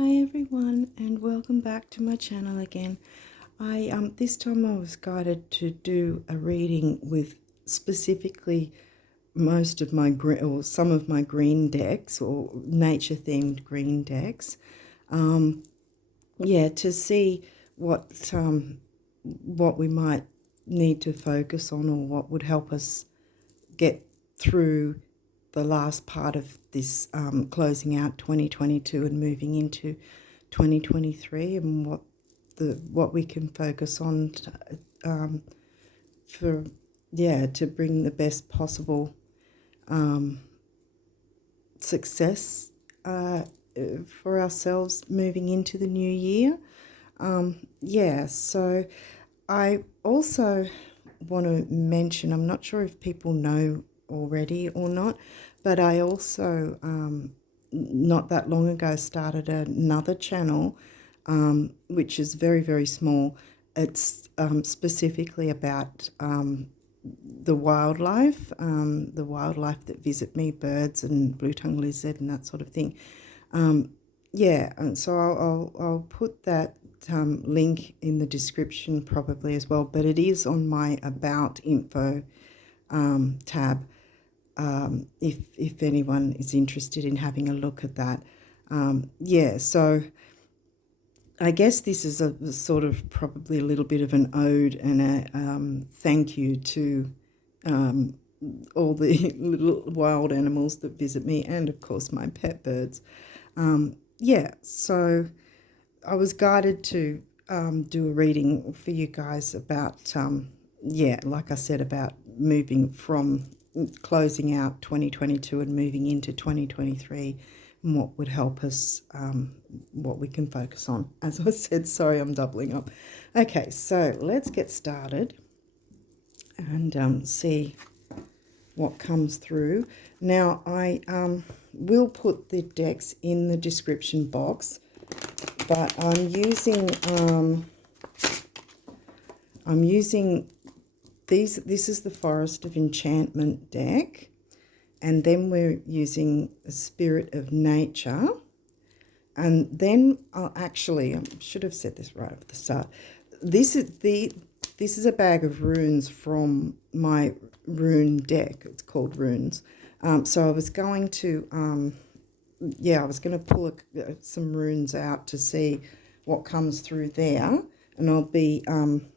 Hi everyone, and welcome back to my channel again. This time I was guided to do a reading with specifically most of my or some of my green decks, or nature themed green decks. To see what we might need to focus on, or what would help us get through the last part of this, closing out 2022 and moving into 2023, and what we can focus on to bring the best possible success for ourselves moving into the new year. So I also want to mention, I'm not sure if people know already or not, but I also not that long ago started another channel which is very, very small. It's specifically about the wildlife that visit me, birds and blue-tongued lizard and that sort of thing. And so I'll put that link in the description probably as well, but it is on my About info tab if anyone is interested in having a look at that. So I guess this is a sort of probably a little bit of an ode and a thank you to all the little wild animals that visit me, and of course my pet birds. So I was guided to do a reading for you guys about, like I said, about moving from closing out 2022 and moving into 2023, and what would help us, what we can focus on. As I said, sorry, I'm doubling up. Okay, so let's get started and see what comes through. Now, I will put the decks in the description box, but I'm using these. This is the Forest of Enchantment deck, and then we're using the Spirit of Nature, and then I should have said this right at the start. This is a bag of runes from my rune deck. It's called Runes. So I was going to pull some runes out to see what comes through there, and I'll be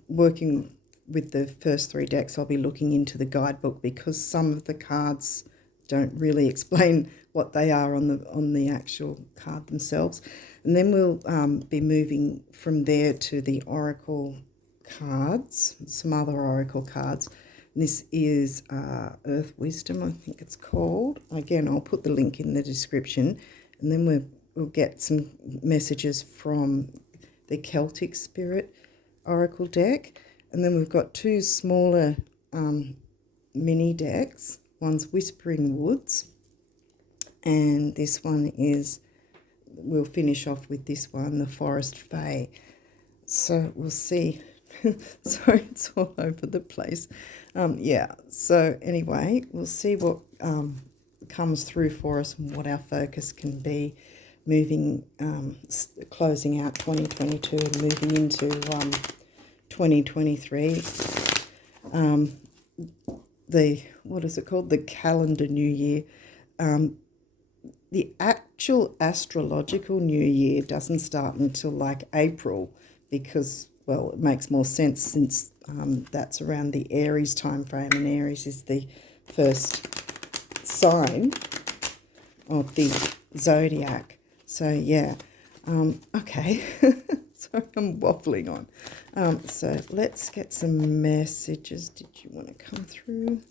working with the first three decks. I'll be looking into the guidebook because some of the cards don't really explain what they are on the actual card themselves. And then we'll be moving from there to the oracle cards, some other oracle cards. This is Earth Wisdom, I think it's called. Again, I'll put the link in the description. And then we'll get some messages from the Celtic Spirit Oracle deck. And then we've got two smaller mini decks. One's Whispering Woods, and this one is, we'll finish off with this one, the Forest Fae. So we'll see. Sorry, it's all over the place. So anyway, we'll see what comes through for us and what our focus can be moving, closing out 2022 and moving into 2023. What is it called? The calendar new year. The actual astrological new year doesn't start until like April, because, well, it makes more sense since that's around the Aries time frame, and Aries is the first sign of the zodiac. So okay. Sorry, I'm waffling on. So let's get some messages. Did you want to come through?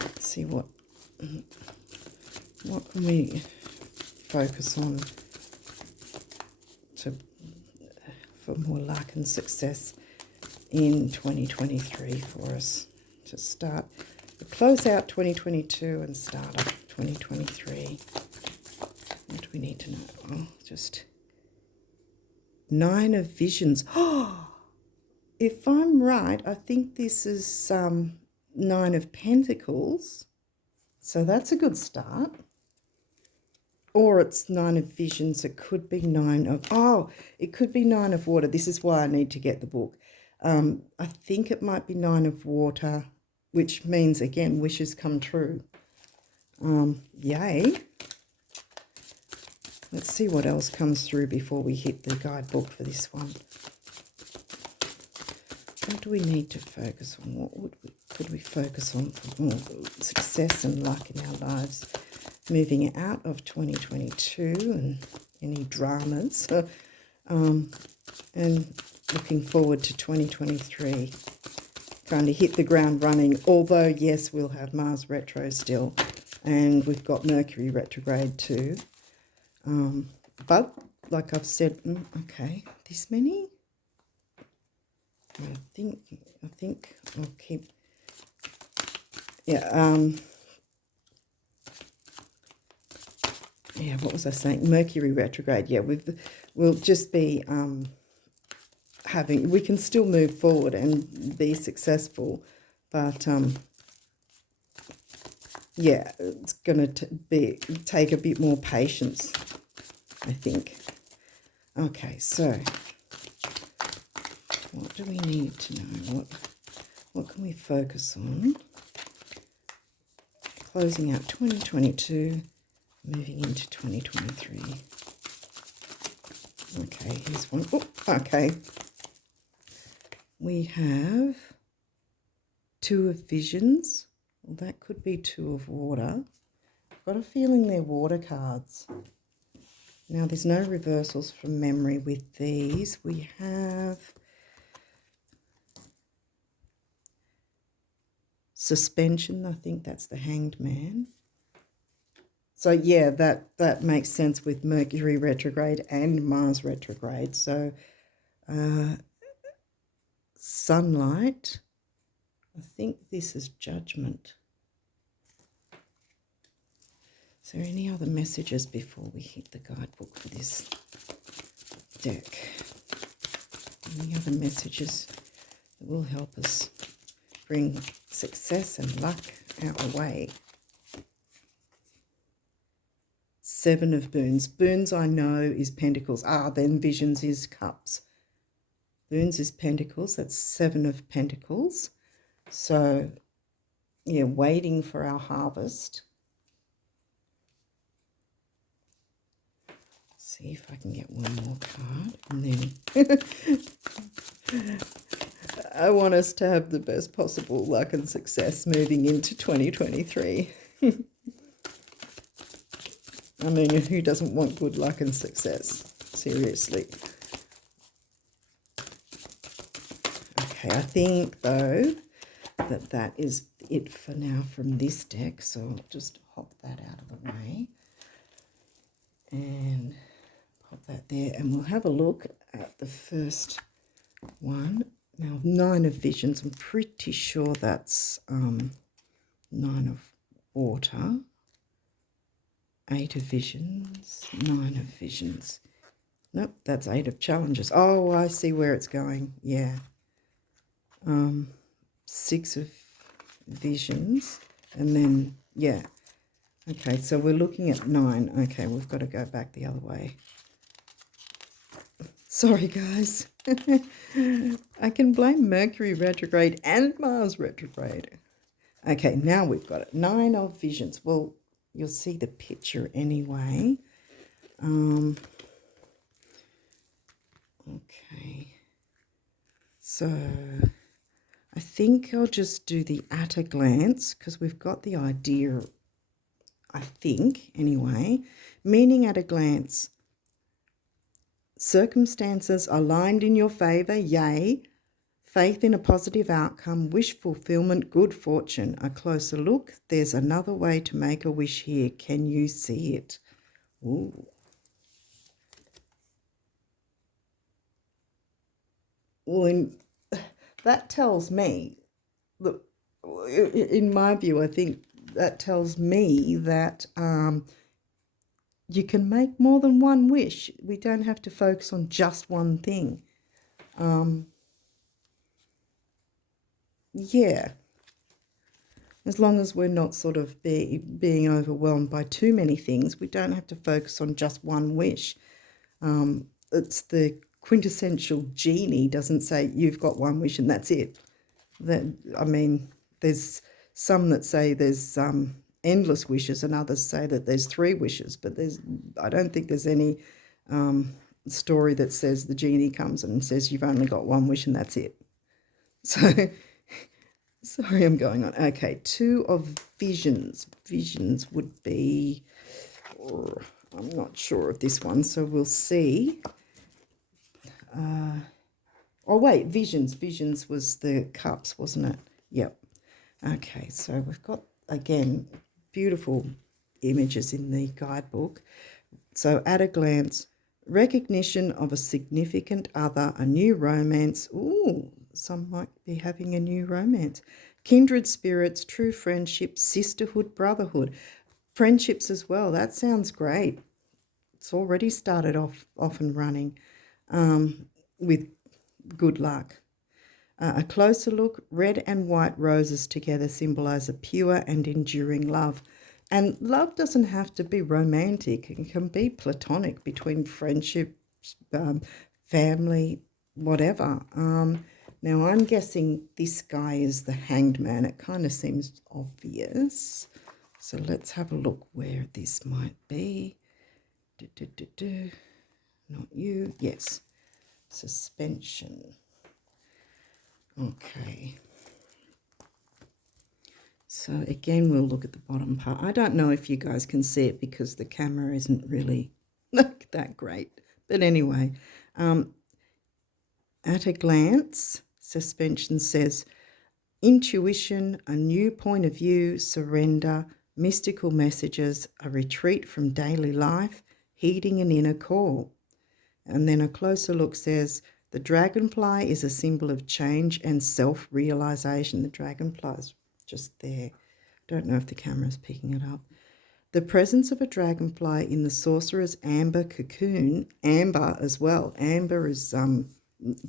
Let's see what can we focus on for more luck and success in 2023 for us, to start, to close out 2022 and start up 2023. What do we need to know? Oh, just Nine of Visions. Oh, if I'm right, I think this is Nine of Pentacles. So that's a good start. or it's 9 of visions. It could be 9 of, oh, it could be 9 of water. This is why I need to get the book. I think it might be 9 of water, which means, again, wishes come true. Yay. Let's see what else comes through before we hit the guidebook for this one. What do we need to focus on? What could we focus on for more success and luck in our lives? Moving out of 2022 and any dramas. And looking forward to 2023. Trying to hit the ground running. Although, yes, we'll have Mars retro still. And we've got Mercury retrograde too. But, like I've said, okay, this many? I think I'll keep, yeah, yeah, what was I saying? Mercury retrograde, yeah, we'll just be we can still move forward and be successful, but, yeah, it's going to take a bit more patience, I think. Okay, so what do we need to know? What can we focus on? Closing out 2022, moving into 2023. Okay, here's one. Oh, okay. We have 2 of visions. Well, that could be 2 of water. I've got a feeling they're water cards. Now, there's no reversals from memory with these. We have suspension. I think that's the Hanged Man. So, yeah, that makes sense with Mercury retrograde and Mars retrograde. So, sunlight. I think this is judgment. Is there any other messages before we hit the guidebook for this deck? Any other messages that will help us bring success and luck our way? 7 of boons. Boons I know is pentacles. Then visions is cups. Boons is pentacles. That's 7 of pentacles. So, yeah, waiting for our harvest. See if I can get one more card. And then I want us to have the best possible luck and success moving into 2023. I mean, who doesn't want good luck and success? Seriously. Okay, I think, though, that is it for now from this deck. So I'll just hop that out of the way. And pop that there. And we'll have a look at the first one. Now, 9 of visions. I'm pretty sure that's 9 of water. 8 of visions, 9 of visions. Nope, that's 8 of challenges. Oh, I see where it's going. Yeah. 6 of visions. And then, yeah. Okay, so we're looking at 9. Okay, we've got to go back the other way. Sorry, guys. I can blame Mercury retrograde and Mars retrograde. Okay, now we've got it. 9 of visions. Well, you'll see the picture anyway. Okay. So I think I'll just do the at a glance because we've got the idea, I think, anyway. Meaning at a glance. Circumstances aligned in your favour, yay. Faith in a positive outcome, wish fulfillment, good fortune. A closer look, there's another way to make a wish here. Can you see it? Ooh. Well, that tells me, that, in my view, I think that tells me that you can make more than one wish. We don't have to focus on just one thing. Yeah. as long as we're not sort of being overwhelmed by too many things, we don't have to focus on just one wish. It's the quintessential genie doesn't say you've got one wish and that's it. I mean, there's some that say there's endless wishes and others say that there's 3 wishes, but I don't think there's any story that says the genie comes and says you've only got one wish and that's it. So, sorry, I'm going on. Okay, 2 of visions. Visions would be, I'm not sure of this one, so we'll see. Oh, wait, visions. Visions was the cups, wasn't it? Yep. Okay, so we've got, again, beautiful images in the guidebook. So at a glance, recognition of a significant other, a new romance. Ooh, some might be having a new romance. Kindred spirits, true friendship, sisterhood, brotherhood. Friendships as well. That sounds great. It's already started off and running with good luck. A closer look, red and white roses together symbolise a pure and enduring love. And love doesn't have to be romantic. It can be platonic between friendships, family, whatever. Now, I'm guessing this guy is the Hanged Man. It kind of seems obvious. So let's have a look where this might be. Not you. Yes. Suspension. Okay. So again, we'll look at the bottom part. I don't know if you guys can see it because the camera isn't really that great. But anyway, at a glance, suspension says, intuition, a new point of view, surrender, mystical messages, a retreat from daily life, heeding an inner call. And then a closer look says, the dragonfly is a symbol of change and self-realization. The dragonfly's just there. Don't know if the camera's picking it up. The presence of a dragonfly in the sorcerer's amber cocoon, amber as well. Amber is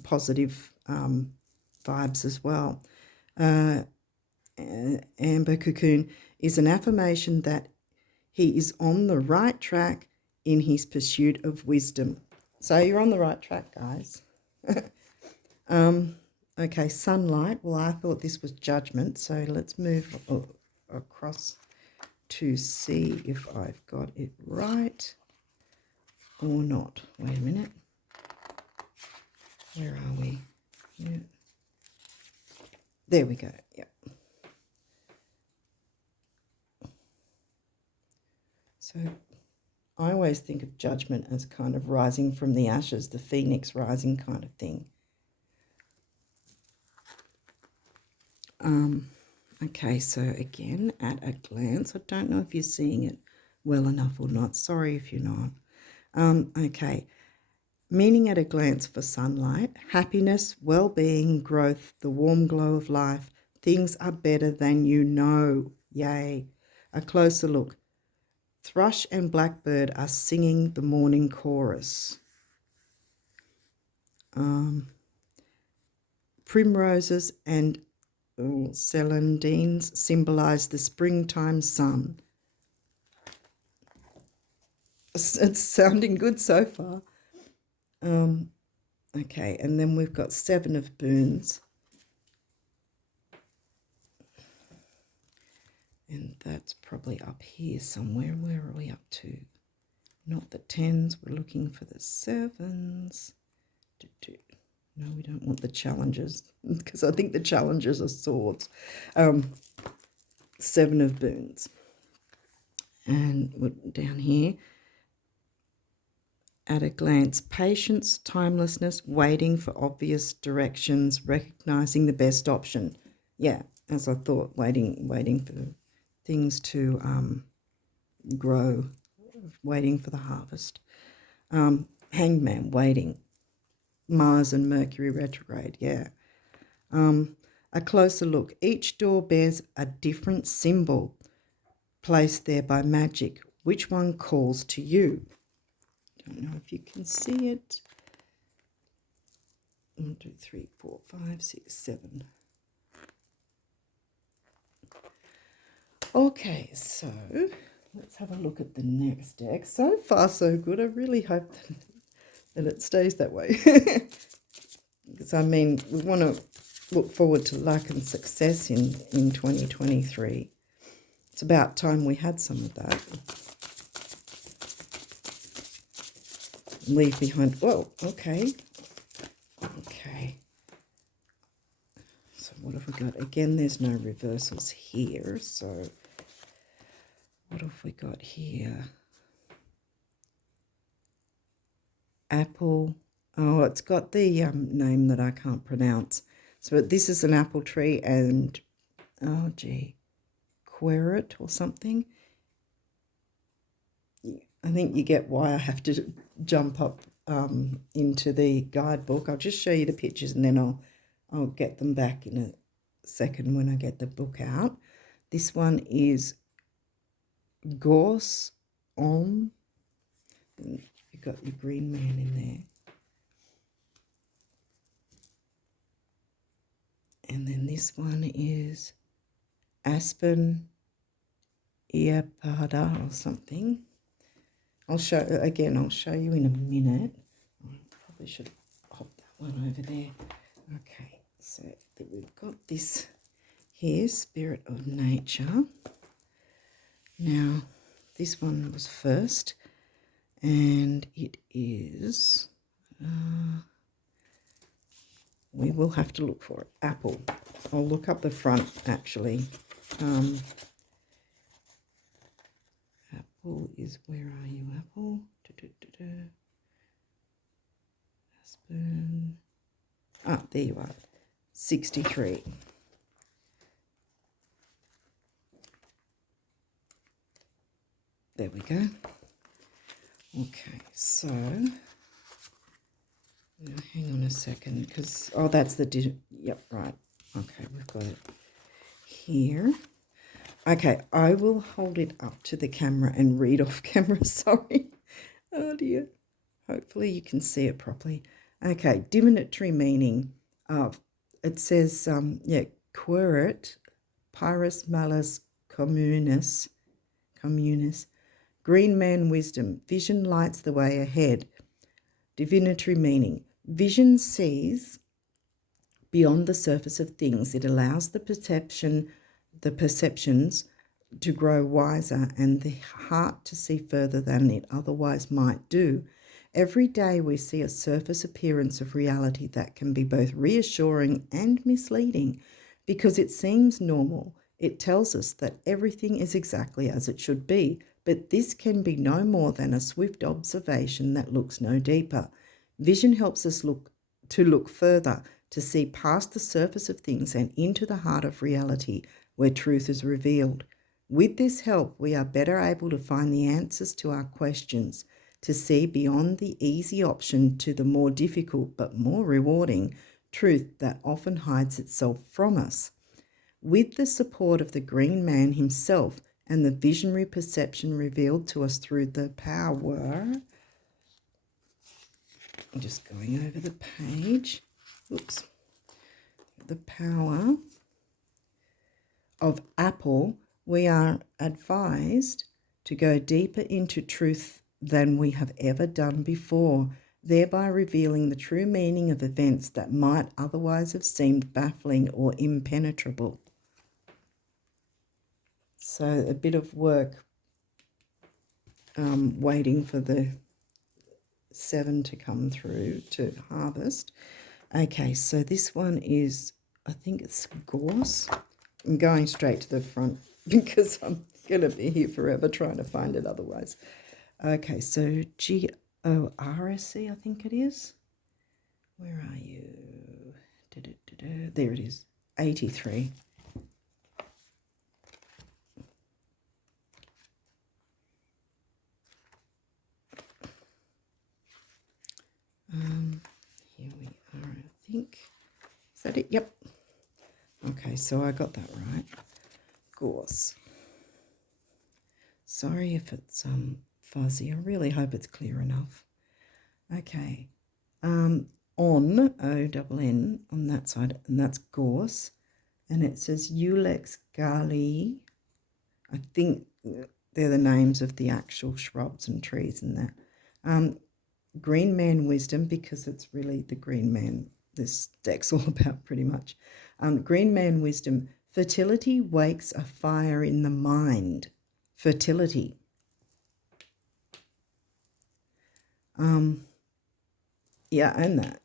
positive vibes as well. Amber cocoon is an affirmation that he is on the right track in his pursuit of wisdom. So you're on the right track, guys. Okay, sunlight. Well, I thought this was judgment, so let's move across to see if I've got it right or not. Wait a minute. Where are we? Yeah. There we go. Yep. So I always think of judgment as kind of rising from the ashes, the phoenix rising kind of thing. Okay, so again, at a glance, I don't know if you're seeing it well enough or not. Sorry if you're not. Okay, meaning at a glance for sunlight, happiness, well-being, growth, the warm glow of life. Things are better than you know. Yay. A closer look. Thrush and blackbird are singing the morning chorus. Primroses and celandines symbolise the springtime sun. It's sounding good so far. Okay, and then we've got 7 of boons. And that's probably up here somewhere. Where are we up to? Not the 10s. We're looking for the 7s. No, we don't want the challenges because I think the challenges are swords. 7 of boons. And we're down here. At a glance, patience, timelessness, waiting for obvious directions, recognizing the best option. Yeah, as I thought, waiting for things to grow, waiting for the harvest. Hangman, waiting. Mars and Mercury retrograde, yeah. A closer look. Each door bears a different symbol placed there by magic. Which one calls to you? Don't know if you can see it. 1, 2, 3, 4, 5, 6, 7. Okay, so let's have a look at the next deck. So far, so good. I really hope that it stays that way. Because, I mean, we want to look forward to luck and success in 2023. It's about time we had some of that. Leave behind. Whoa, okay. Okay. So what have we got? Again, there's no reversals here. So what have we got here? Apple. Oh, it's got the name that I can't pronounce. So this is an apple tree and, oh, gee, querret or something. I think you get why I have to jump up into the guidebook. I'll just show you the pictures and then I'll get them back in a second when I get the book out. This one is Gorse Om. You've got your green man in there. And then this one is Aspen Earpada or something. I'll show you in a minute. I probably should hop that one over there. Okay, so we've got this here, Spirit of Nature. Now, this one was first, and it is, we will have to look for it. Apple. I'll look up the front, actually. Apple is, where are you, Apple? Aspen. Ah, there you are. 63. There we go. Okay, so now hang on a second, because, oh, that's the, yep, right. Okay, we've got it here. Okay, I will hold it up to the camera and read off camera, sorry. Oh dear. Hopefully you can see it properly. Okay, divinatory meaning of, it says, querit, pyrus malus communis, green man wisdom, vision lights the way ahead. Divinatory meaning, vision sees beyond the surface of things. It allows the perceptions to grow wiser and the heart to see further than it otherwise might do. Every day we see a surface appearance of reality that can be both reassuring and misleading because it seems normal. It tells us that everything is exactly as it should be, but this can be no more than a swift observation that looks no deeper. Vision helps us look further, to see past the surface of things and into the heart of reality where truth is revealed. With this help, we are better able to find the answers to our questions, to see beyond the easy option to the more difficult but more rewarding truth that often hides itself from us. With the support of the green man himself and the visionary perception revealed to us through the power, I'm just going over the page, oops, the power of Apple, we are advised to go deeper into truth than we have ever done before, thereby revealing the true meaning of events that might otherwise have seemed baffling or impenetrable. So a bit of work waiting for the 7 to come through to harvest. Okay, so this one is, I think it's gorse. I'm going straight to the front because I'm going to be here forever trying to find it otherwise. Okay, so G-O-R-S-E, I think it is. Where are you? There it is, 83. Here we are, I think. Is that it? Yep. Okay, so I got that right. Gorse. Sorry if it's fuzzy. I really hope it's clear enough. Okay. On O-N-N on that side, and that's gorse. And it says Ulex Gali I think they're the names of the actual shrubs and trees and that. Green Man Wisdom, because it's really the Green Man this deck's all about pretty much. Green Man Wisdom, fertility wakes a fire in the mind. Fertility. Yeah, and that.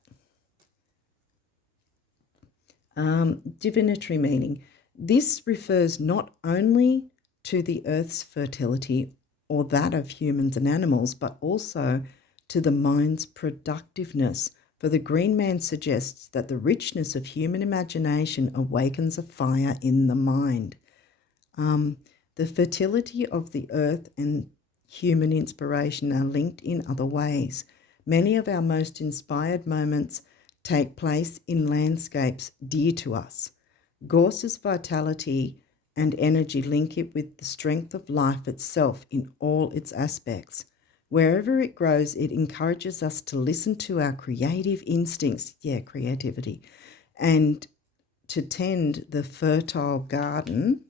Divinatory meaning. This refers not only to the earth's fertility or that of humans and animals, but also to the mind's productiveness. For the Green Man suggests that the richness of human imagination awakens a fire in the mind. The fertility of the earth and human inspiration are linked in other ways. Many of our most inspired moments take place in landscapes dear to us. Gorse's vitality and energy link it with the strength of life itself in all its aspects. Wherever it grows, it encourages us to listen to our creative instincts, creativity, and to tend the fertile garden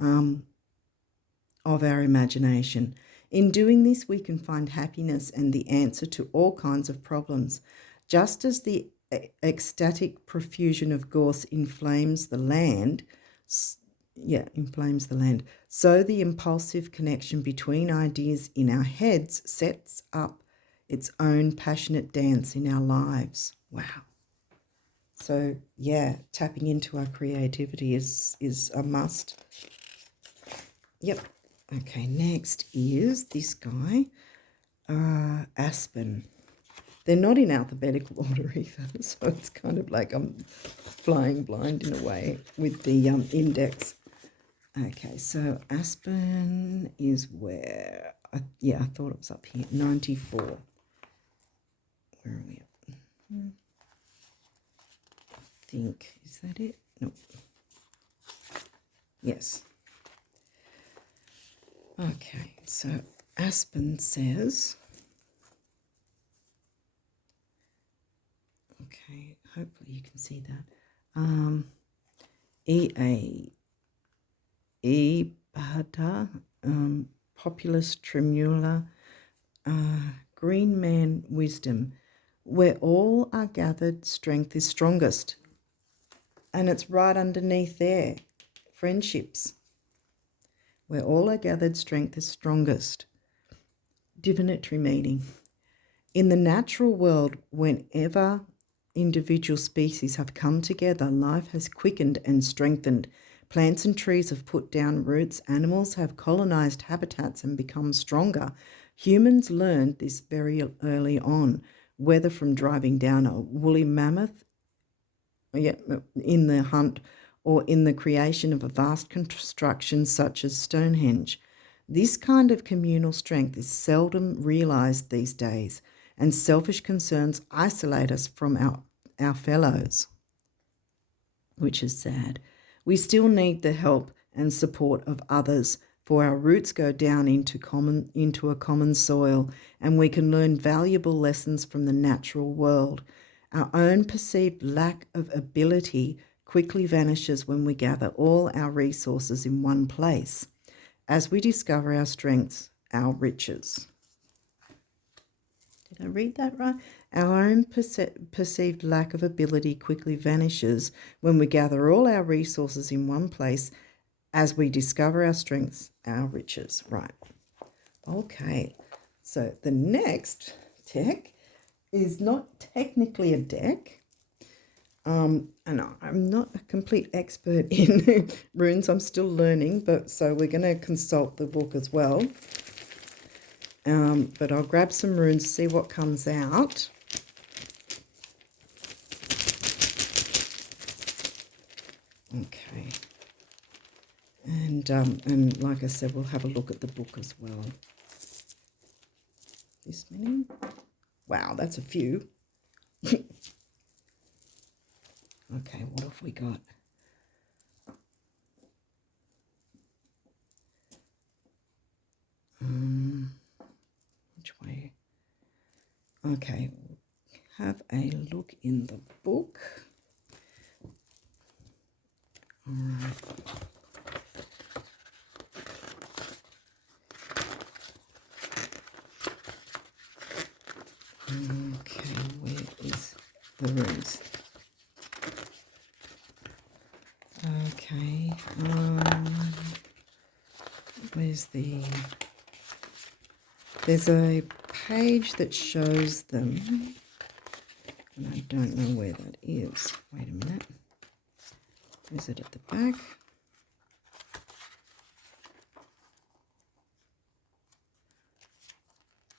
of our imagination. In doing this, we can find happiness and the answer to all kinds of problems. Just as the ecstatic profusion of gorse inflames the land, so the impulsive connection between ideas in our heads sets up its own passionate dance in our lives. Wow. So, tapping into our creativity is a must. Yep. Okay, next is this guy, Aspen. They're not in alphabetical order either, so it's kind of like I'm flying blind in a way with the index. Okay, so Aspen is where? I thought it was up here, 94. Where are we at? I think, is that it? Nope. Yes. Okay, so Aspen says, okay, hopefully you can see that. Bada, Populus Tremula, Green Man Wisdom. Where all are gathered, strength is strongest. And it's right underneath there, friendships. Where all are gathered, strength is strongest. Divinatory meaning. In the natural world, whenever individual species have come together, life has quickened and strengthened. Plants and trees have put down roots. Animals have colonized habitats and become stronger. Humans learned this very early on, whether from driving down a woolly mammoth in the hunt or in the creation of a vast construction such as Stonehenge. This kind of communal strength is seldom realized these days, and selfish concerns isolate us from our fellows, which is sad. We still need the help and support of others, for our roots go down into a common soil, and we can learn valuable lessons from the natural world. Our own perceived lack of ability quickly vanishes when we gather all our resources in one place, as we discover our strengths, our riches. Did I read that right? Our own perceived lack of ability quickly vanishes when we gather all our resources in one place, as we discover our strengths, our riches. Right. Okay. So the next deck is not technically a deck. And I'm not a complete expert in runes. I'm still learning, so we're going to consult the book as well. But I'll grab some runes, see what comes out. Okay. And like I said, we'll have a look at the book as well. This many? Wow, that's a few. Okay, what have we got? Which way? Okay, have a look in the book. All right. Okay, where is the runes? Okay, where's the... There's a page that shows them, and I don't know where that is. Wait a minute. Is it at the back?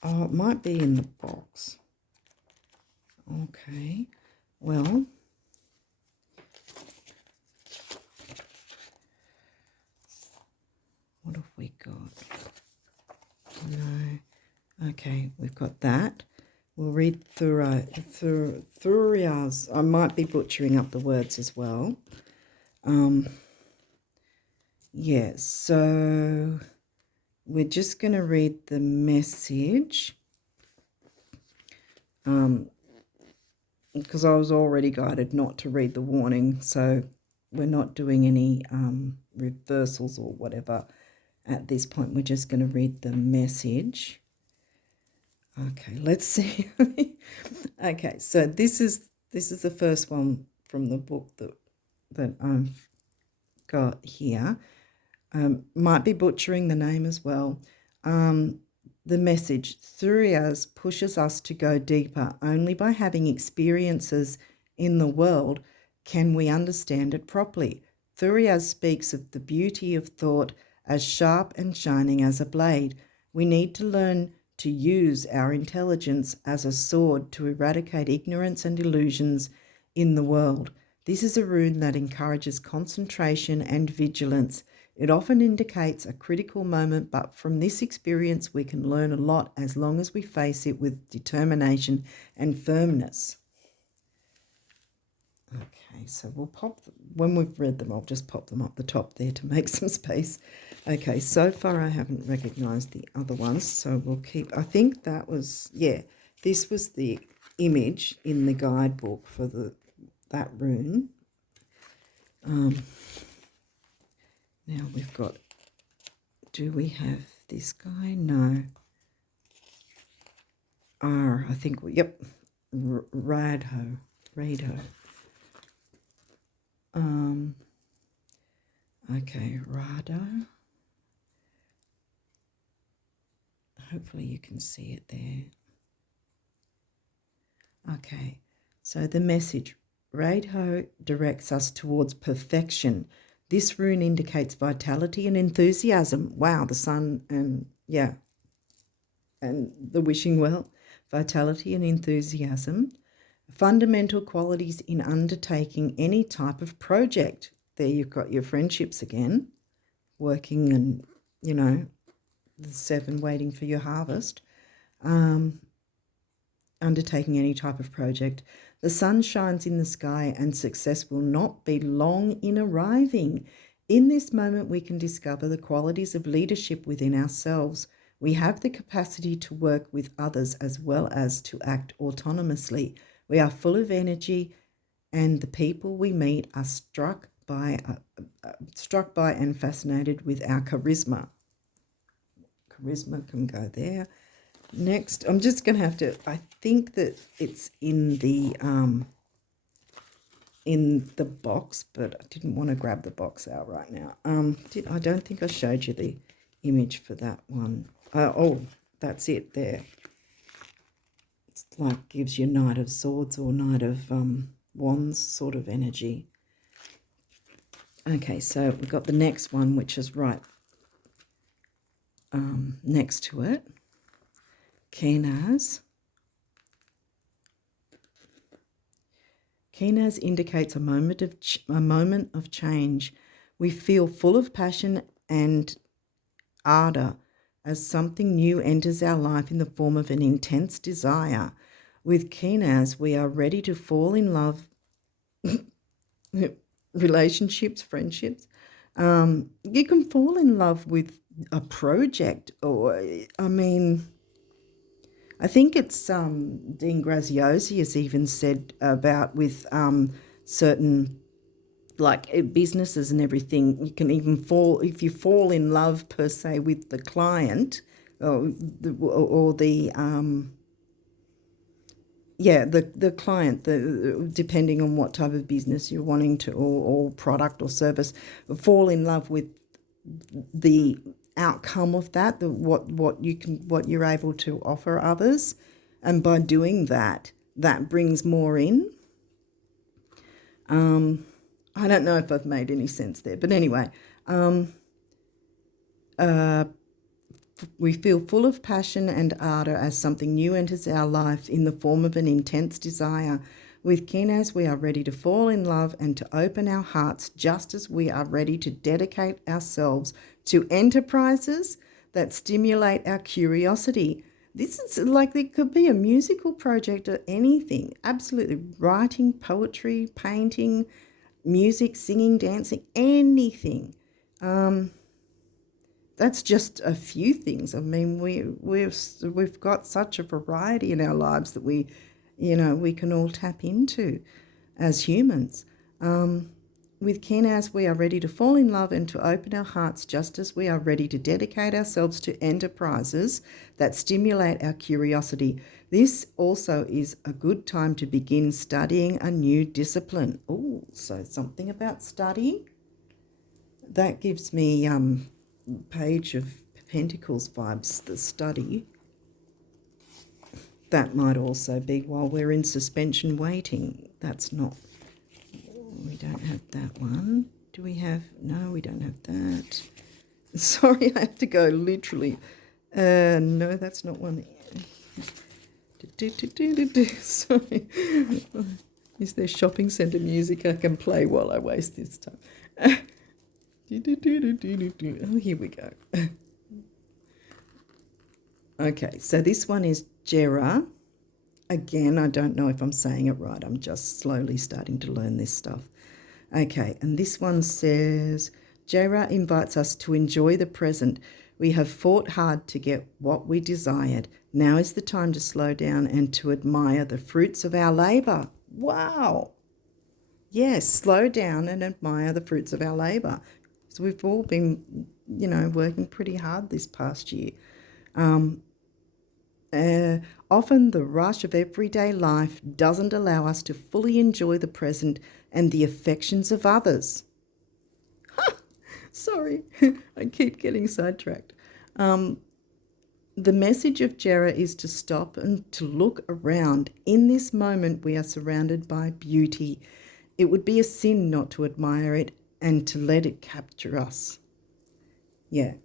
Oh, it might be in the box. Okay, well, what have we got? No. Okay, we've got that. We'll read Thurias. I might be butchering up the words as well. Yeah, so we're just going to read the message. Because I was already guided not to read the warning, so we're not doing any reversals or whatever at this point. We're just going to read the message. Okay, let's see. Okay, so this is the first one from the book that I've got here. Might be butchering the name as well. The message, Thurias pushes us to go deeper. Only by having experiences in the world can we understand it properly. Thurias speaks of the beauty of thought as sharp and shining as a blade. We need to learn to use our intelligence as a sword to eradicate ignorance and illusions in the world. This is a rune that encourages concentration and vigilance. It often indicates a critical moment, but from this experience we can learn a lot as long as we face it with determination and firmness. Okay, so we'll pop, when we've read them, I'll just pop them up the top there to make some space. Okay, so far I haven't recognised the other ones, so we'll keep, I think that was, yeah, this was the image in the guidebook for that rune. Now we've got, do we have this guy? No. I think, yep, Radho. Okay, Rado. Hopefully you can see it there. Okay, so the message, Radho directs us towards perfection. This rune indicates vitality and enthusiasm. Wow, the sun and, yeah, and the wishing well. Vitality and enthusiasm. Fundamental qualities in undertaking any type of project. There you've got your friendships again. Working and, you know, the 7 waiting for your harvest. Undertaking any type of project. The sun shines in the sky and success will not be long in arriving. In this moment, we can discover the qualities of leadership within ourselves. We have the capacity to work with others as well as to act autonomously. We are full of energy, and the people we meet are struck by and fascinated with our charisma. Charisma can go there. Next, I'm just going to have to, I think that it's in the box, but I didn't want to grab the box out right now. I don't think I showed you the image for that one. Oh, that's it there. It's like gives you Knight of Swords or Knight of Wands sort of energy. Okay, so we've got the next one, which is right next to it. Kenaz. Kenaz indicates a moment of change. We feel full of passion and ardour as something new enters our life in the form of an intense desire. With Kenaz, we are ready to fall in love, relationships, friendships. You can fall in love with a project, or, I mean, I think it's Dean Graziosi has even said about with certain, like, businesses and everything, you can even fall, if you fall in love per se with the client or the yeah, the client, depending on what type of business you're wanting to, or product or service, fall in love with the outcome of that, what you're able to offer others, and by doing that, that brings more in. I don't know if I've made any sense there, but anyway, we feel full of passion and ardour as something new enters our life in the form of an intense desire. With Kinas, we are ready to fall in love and to open our hearts, just as we are ready to dedicate ourselves to enterprises that stimulate our curiosity. This is like, it could be a musical project or anything. Absolutely. Writing, poetry, painting, music, singing, dancing, anything. That's just a few things. I mean, we've got such a variety in our lives that we can all tap into as humans. With Kenaz, we are ready to fall in love and to open our hearts, just as we are ready to dedicate ourselves to enterprises that stimulate our curiosity. This also is a good time to begin studying a new discipline. Oh, so something about study. That gives me Page of Pentacles vibes, the study. That might also be while we're in suspension waiting. That's not, we don't have that one. Do we have, no, we don't have that. Sorry, I have to go literally. No, that's not one. Sorry. Is there shopping centre music I can play while I waste this time? Oh, here we go. Okay, so this one is Jera. Again, I don't know if I'm saying it right. I'm just slowly starting to learn this stuff. Okay, and this one says, Jera invites us to enjoy the present. We have fought hard to get what we desired. Now is the time to slow down and to admire the fruits of our labour. Wow. Yes, slow down and admire the fruits of our labour. So we've all been, working pretty hard this past year. Often the rush of everyday life doesn't allow us to fully enjoy the present and the affections of others. Sorry, I keep getting sidetracked. The message of Jera is to stop and to look around. In this moment, we are surrounded by beauty. It would be a sin not to admire it and to let it capture us. Yeah.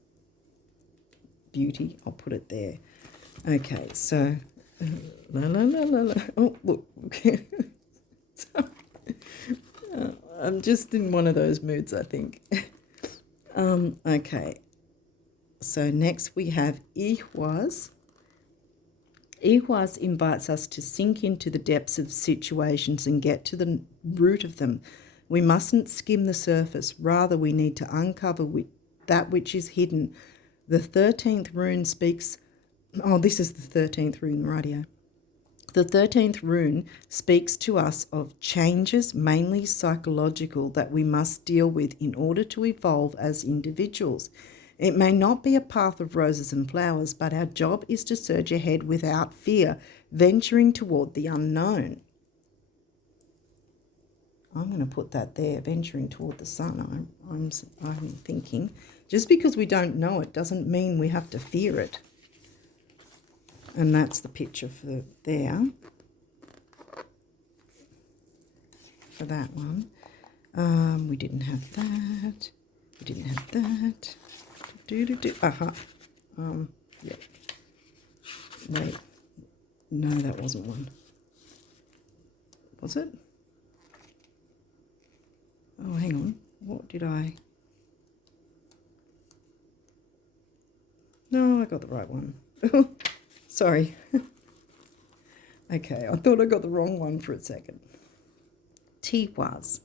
Beauty, I'll put it there. Okay, so, la la la la la. Oh, look. I'm just in one of those moods, I think. Okay, so next we have Ihwas. Ihwas invites us to sink into the depths of situations and get to the root of them. We mustn't skim the surface. Rather, we need to uncover that which is hidden. The 13th rune speaks... Oh, this is the 13th rune, radio. The 13th rune speaks to us of changes, mainly psychological, that we must deal with in order to evolve as individuals. It may not be a path of roses and flowers, but our job is to surge ahead without fear, venturing toward the unknown. I'm going to put that there, venturing toward the sun. I'm thinking, just because we don't know it doesn't mean we have to fear it. And that's the picture for there, for that one. We didn't have that. We didn't have that. Aha. Yeah. Wait. No, that wasn't one. Was it? Oh, hang on. What did I... No, I got the right one. Sorry. Okay, I thought I got the wrong one for a second. Tiwaz.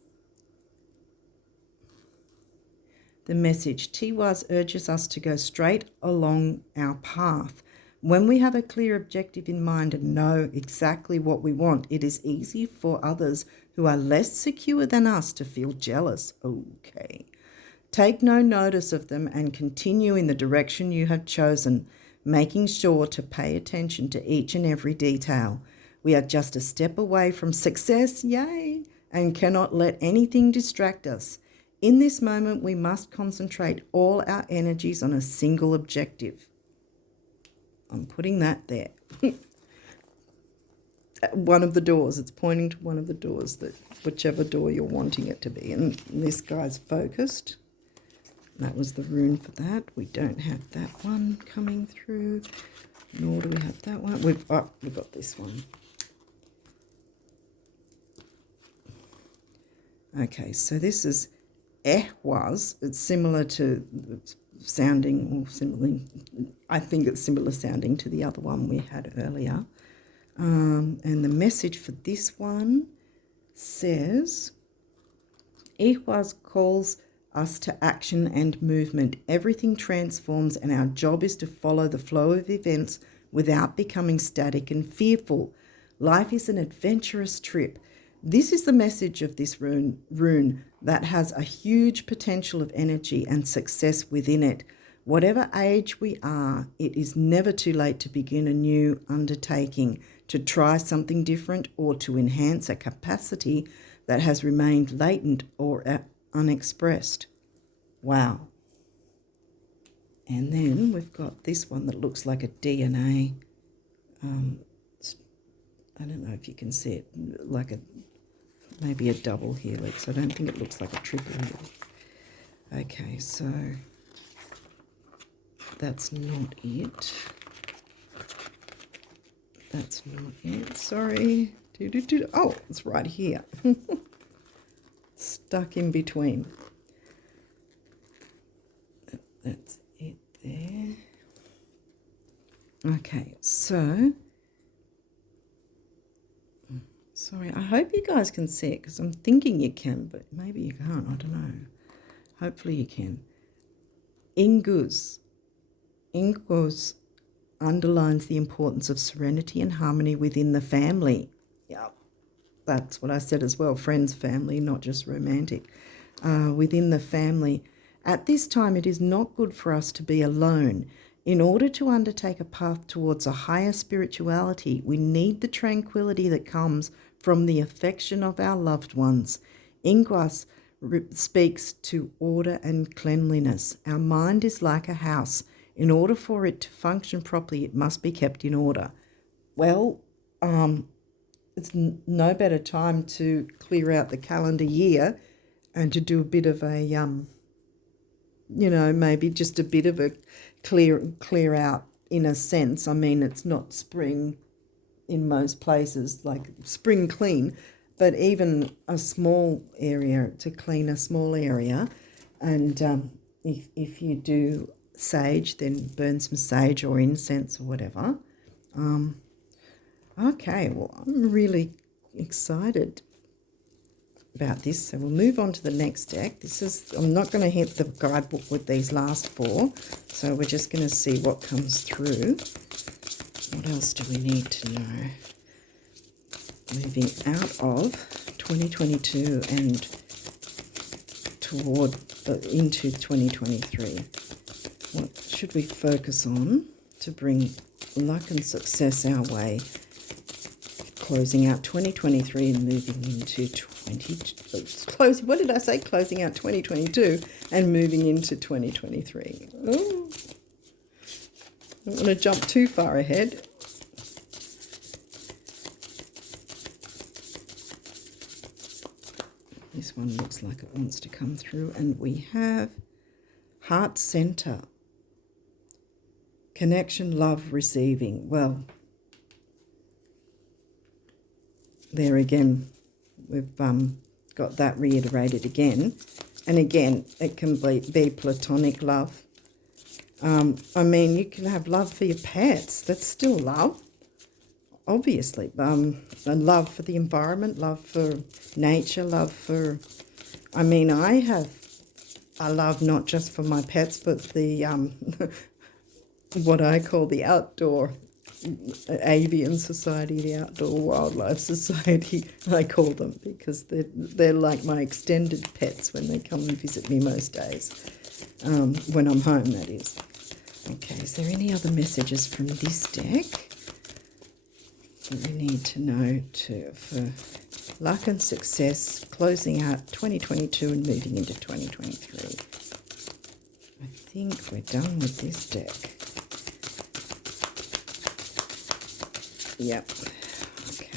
The message. Tiwaz urges us to go straight along our path. When we have a clear objective in mind and know exactly what we want, it is easy for others who are less secure than us to feel jealous. Okay. Take no notice of them and continue in the direction you have chosen, making sure to pay attention to each and every detail. We are just a step away from success, yay, and cannot let anything distract us. In this moment, we must concentrate all our energies on a single objective. I'm putting that there. One of the doors, it's pointing to one of the doors, that whichever door you're wanting it to be. And this guy's focused. That was the rune for that. We don't have that one coming through, nor do we have that one. We've got this one. Okay, so this is ehwaz. It's similar to sounding, or similarly, I think it's similar sounding to the other one we had earlier. And the message for this one says, ehwaz calls us to action and movement. Everything transforms, and our job is to follow the flow of events without becoming static and fearful. Life is an adventurous trip. This is the message of this rune that has a huge potential of energy and success within it. Whatever age we are, it is never too late to begin a new undertaking, to try something different, or to enhance a capacity that has remained latent or unexpressed. Wow. And then we've got this one that looks like a DNA. I don't know if you can see it, like maybe a double helix. I don't think it looks like a triple helix. Okay, so that's not it. That's not it, sorry. Oh, it's right here. Stuck in between. That's it there. Okay, so, sorry, I hope you guys can see it, because I'm thinking you can, but maybe you can't, I don't know. Hopefully you can. Inguz underlines the importance of serenity and harmony within the family. Yeah, that's what I said as well, friends, family, not just romantic. Within the family. At this time, it is not good for us to be alone. In order to undertake a path towards a higher spirituality, we need the tranquility that comes from the affection of our loved ones. Ingwas speaks to order and cleanliness. Our mind is like a house. In order for it to function properly, it must be kept in order. Well, it's no better time to clear out the calendar year and to do a bit of a, maybe just a bit of a clear out in a sense. I mean, it's not spring in most places, like spring clean, but even a small area, to clean a small area. And if you do sage, then burn some sage or incense or whatever. Okay, well, I'm really excited about this, so we'll move on to the next deck. I'm not going to hit the guidebook with these last four, so we're just going to see what comes through. What else do we need to know? Moving out of 2022 and into 2023. What should we focus on to bring luck and success our way? Closing out 2023 and moving into what did I say? Closing out 2022 and moving into 2023. Oh, I don't want to jump too far ahead. This one looks like it wants to come through, and we have Heart Center. Connection, love, receiving. Well, there again, we've got that reiterated again. And again, it can be platonic love. I mean, you can have love for your pets. That's still love, obviously. And love for the environment, love for nature, love for... I mean, I have a love not just for my pets, but the... what I call the outdoor avian society, the outdoor wildlife society, I call them, because they're like my extended pets when they come and visit me most days, when I'm home, that is. Okay, is there any other messages from this deck? we need to know for luck and success, closing out 2022 and moving into 2023. I think we're done with this deck. Yep. Okay.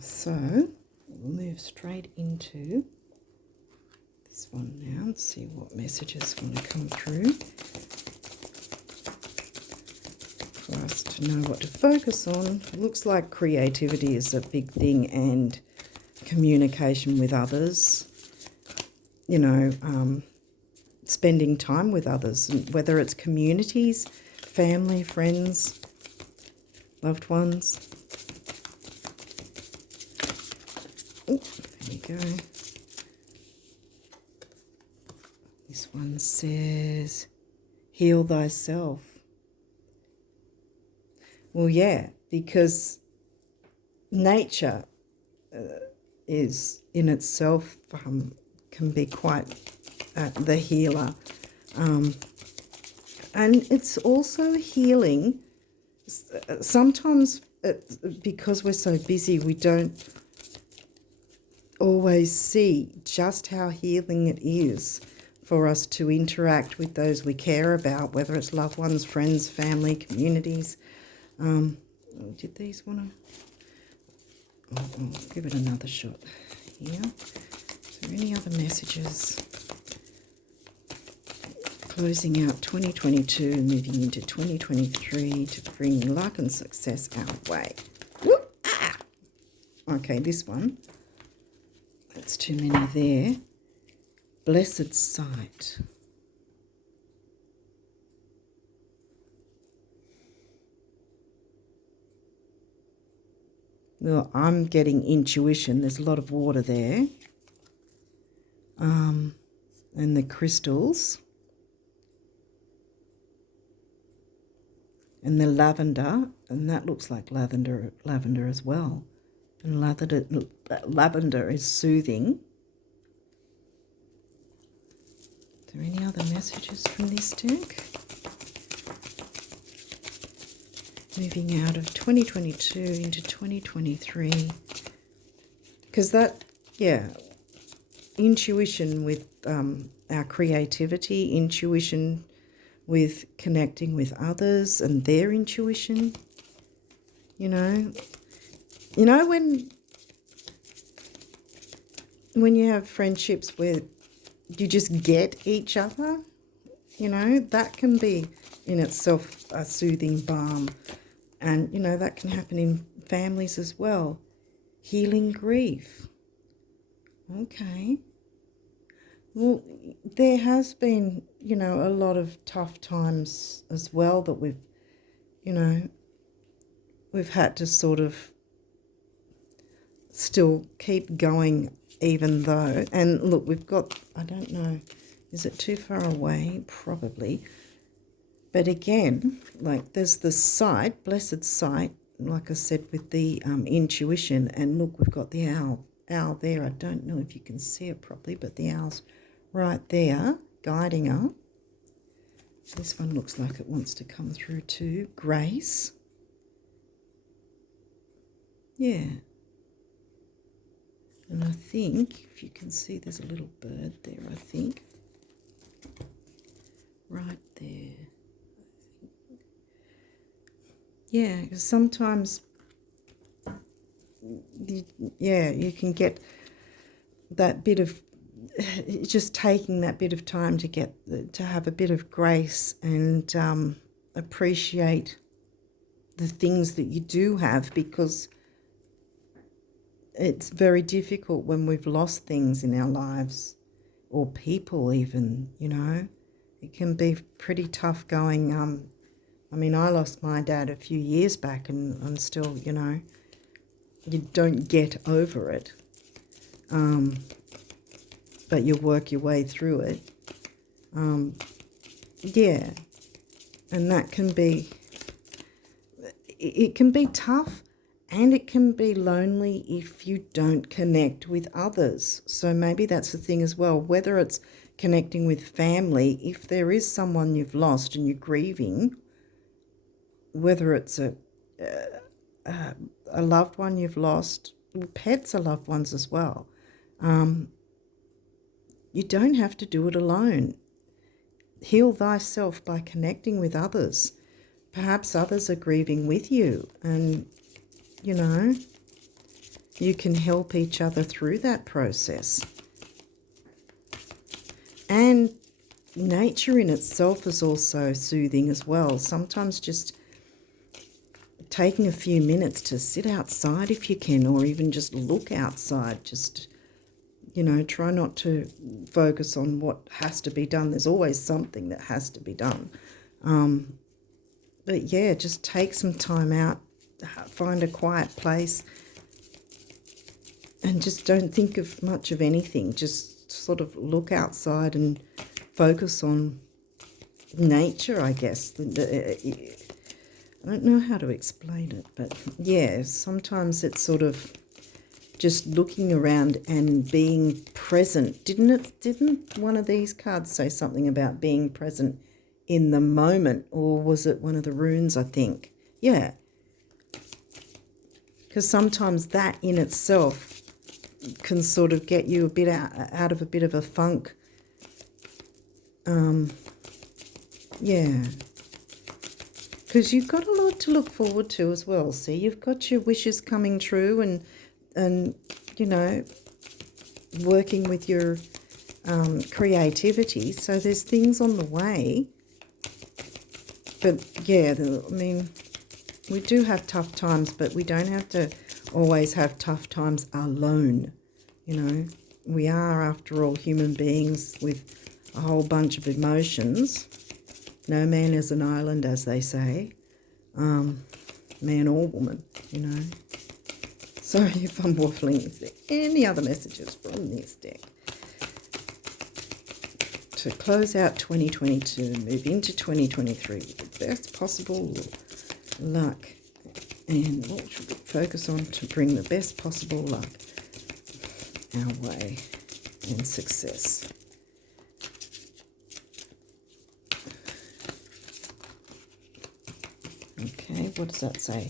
So we'll move straight into this one now and see what messages want to come through for us to know what to focus on. It looks like creativity is a big thing, and communication with others, you know, spending time with others, whether it's communities, family, friends, loved ones. Oh, there we go. This one says, heal thyself. Well, yeah, because nature is in itself can be quite the healer. And it's also healing. Sometimes because we're so busy, we don't always see just how healing it is for us to interact with those we care about, whether it's loved ones, friends, family, communities. Did these want to... I'll give it another shot here. Is there any other messages? Closing out 2022 and moving into 2023 to bring luck and success our way. Whoop! Ah! Okay, this one. That's too many there. Blessed sight. Well, I'm getting intuition. There's a lot of water there. And the crystals. And the lavender. And that looks like lavender as well. And lavender is soothing. Are there any other messages from this deck? Moving out of 2022 into 2023, because that, yeah, intuition with our creativity, intuition with connecting with others and their intuition, you know when you have friendships where you just get each other, that can be in itself a soothing balm. And, that can happen in families as well. Healing grief. Okay. Well, there has been, a lot of tough times as well that we've had to sort of still keep going even though. And look, we've got, I don't know, is it too far away? Probably. But again, like there's the sight, blessed sight, like I said, with the intuition. And look, we've got the owl there. I don't know if you can see it properly, but the owl's right there guiding her. This one looks like it wants to come through too. Grace. Yeah. And I think, if you can see, there's a little bird there, I think. Right there. Yeah, because sometimes, you can get that bit of, just taking that bit of time to have a bit of grace and appreciate the things that you do have, because it's very difficult when we've lost things in our lives, or people even, It can be pretty tough going. I lost my dad a few years back, and I'm still, you don't get over it. But you work your way through it. Yeah. And that can be, it can be tough, and it can be lonely if you don't connect with others. So maybe that's the thing as well, whether it's connecting with family, if there is someone you've lost and you're grieving, whether it's a loved one you've lost. Pets are loved ones as well. You don't have to do it alone. Heal thyself by connecting with others. Perhaps others are grieving with you, and, you know, you can help each other through that process. And nature in itself is also soothing as well. Sometimes just taking a few minutes to sit outside if you can, or even just look outside. Just, you know, try not to focus on what has to be done. There's always something that has to be done. But yeah, just take some time out, find a quiet place, and just don't think of much of anything. Just sort of look outside and focus on nature, I guess. I don't know how to explain it, but yeah, sometimes it's sort of just looking around and being present. Didn't one of these cards say something about being present in the moment, or was it one of the runes, I think? Yeah. Because sometimes that in itself can sort of get you a bit out of a bit of a funk. Yeah. Because you've got a lot to look forward to as well. See, you've got your wishes coming true, and you know, working with your creativity. So there's things on the way. But yeah, I mean, we do have tough times, but we don't have to always have tough times alone. You know, we are, after all, human beings with a whole bunch of emotions. No man is an island, as they say. Man or woman, you know. Sorry if I'm waffling. Is there any other messages from this deck? To close out 2022, move into 2023 with the best possible luck. And what should we focus on to bring the best possible luck our way and success? Okay, what does that say?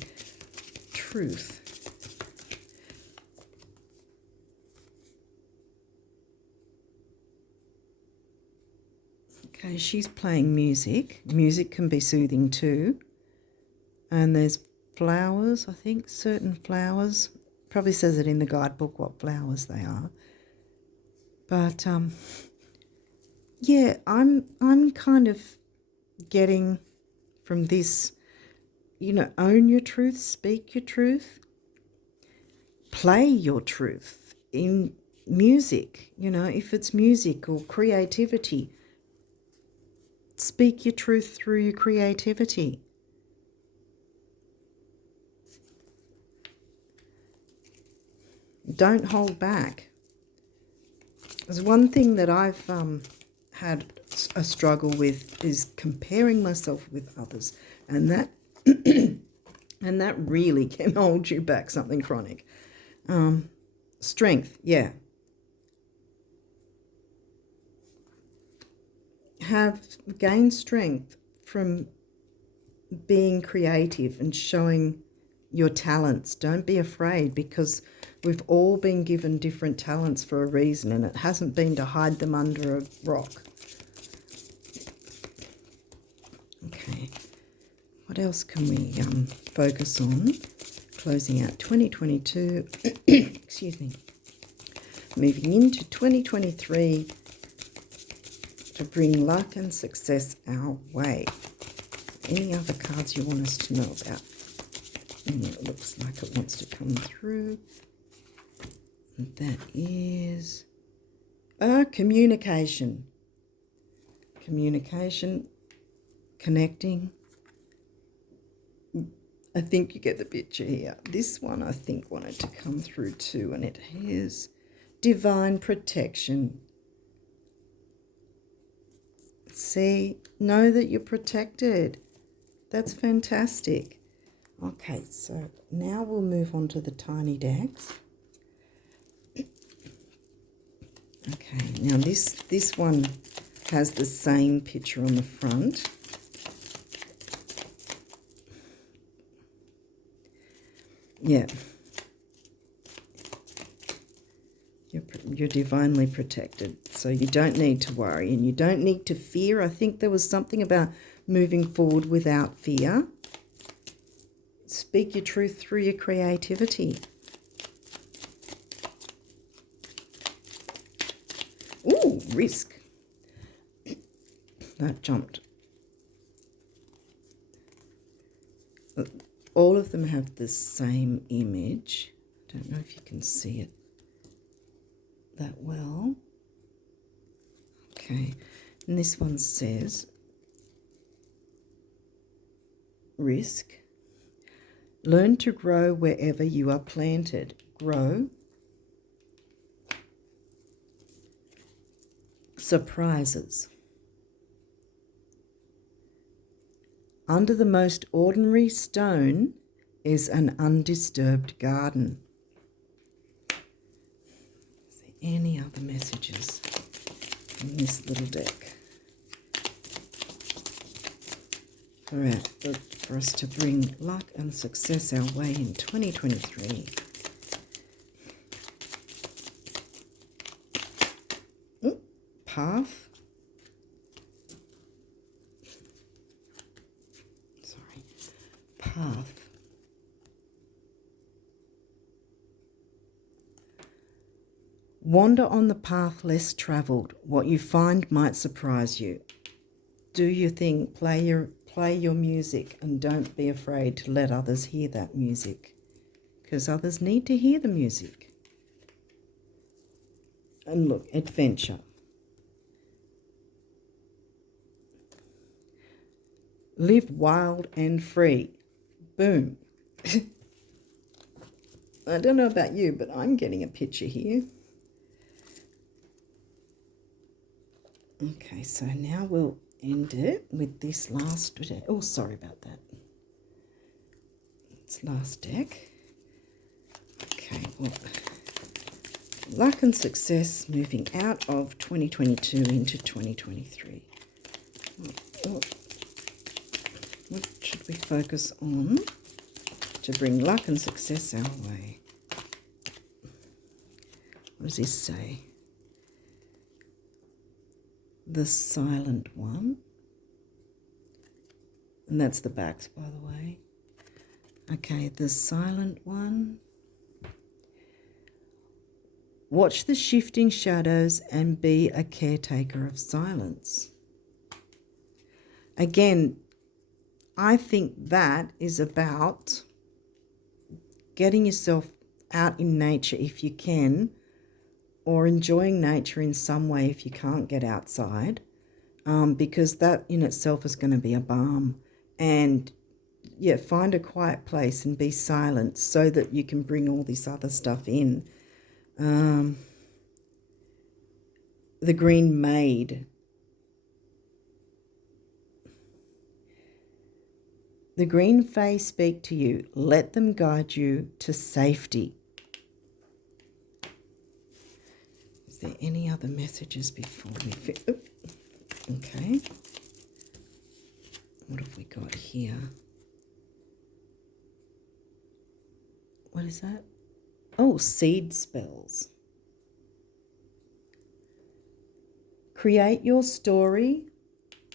Truth. Okay, she's playing music. Music can be soothing too. And there's flowers, I think, certain flowers. Probably says it in the guidebook what flowers they are. But yeah, I'm kind of getting from this, you know, own your truth, speak your truth, play your truth in music, you know, if it's music or creativity, speak your truth through your creativity. Don't hold back. There's one thing that I've had a struggle with is comparing myself with others, and that and that really can hold you back, something chronic. Strength, yeah. Gain strength from being creative and showing your talents. Don't be afraid, because we've all been given different talents for a reason, and it hasn't been to hide them under a rock. Okay, what else can we focus on? Closing out 2022, excuse me, moving into 2023 to bring luck and success our way. Any other cards you want us to know about? It looks like it wants to come through. And that is communication. Communication, connecting. I think you get the picture here. This one I think wanted to come through too, and it is divine protection. See, know that you're protected. That's fantastic. Okay, so now we'll move on to the tiny decks. Okay, now this one has the same picture on the front. Yeah. You're divinely protected, so you don't need to worry and you don't need to fear. I think there was something about moving forward without fear. Speak your truth through your creativity. Ooh, risk. That jumped. All of them have the same image. I don't know if you can see it that well. Okay, and this one says risk. Learn to grow wherever you are planted. Grow. Surprises. Under the most ordinary stone is an undisturbed garden. Is there any other messages from this little deck? All right, for us to bring luck and success our way in 2023. Ooh, path. Sorry, path. Wander on the path less travelled. What you find might surprise you. Do your thing. Play your music, and don't be afraid to let others hear that music, because others need to hear the music. And look, adventure. Live wild and free. Boom. I don't know about you, but I'm getting a picture here. Okay, so now we'll end it with this last deck. Oh, sorry about that. It's last deck. Okay, well, luck and success moving out of 2022 into 2023. What should we focus on to bring luck and success our way? What does this say? The silent one. And that's the backs, by the way. Okay, the silent one. Watch the shifting shadows and be a caretaker of silence. Again, I think that is about getting yourself out in nature if you can, or enjoying nature in some way if you can't get outside, because that in itself is going to be a balm. And yeah, find a quiet place and be silent so that you can bring all this other stuff in. The green maid. The green fae speak to you. Let them guide you to safety. Is there any other messages before we fit? Oh, okay. What have we got here? What is that? Oh, seed spells. Create your story,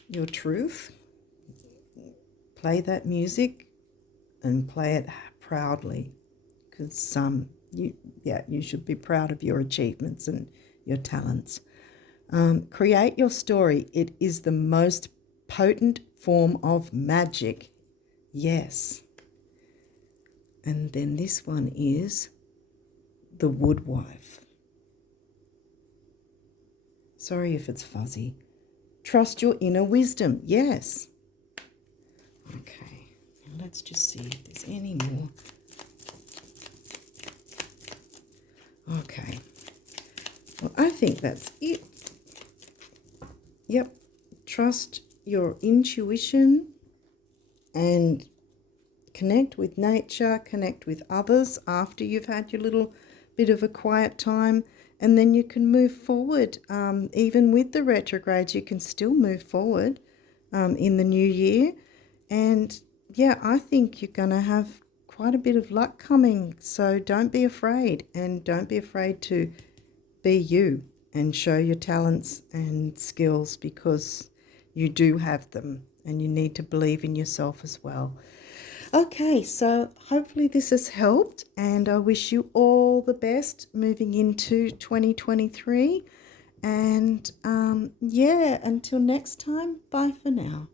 your truth. Play that music and play it proudly, because you should be proud of your achievements and your talents. Create your story. It is the most potent form of magic. Yes. And then this one is the woodwife. Sorry if it's fuzzy. Trust your inner wisdom. Yes. Okay. Let's just see if there's any more. Okay. Well, I think that's it. Yep. Trust your intuition and connect with nature, connect with others after you've had your little bit of a quiet time, and then you can move forward. Even with the retrogrades, you can still move forward in the new year. And yeah, I think you're going to have quite a bit of luck coming. So don't be afraid, and don't be afraid to be you and show your talents and skills, because you do have them, and you need to believe in yourself as well. Okay, so hopefully this has helped, and I wish you all the best moving into 2023. And yeah, until next time, bye for now.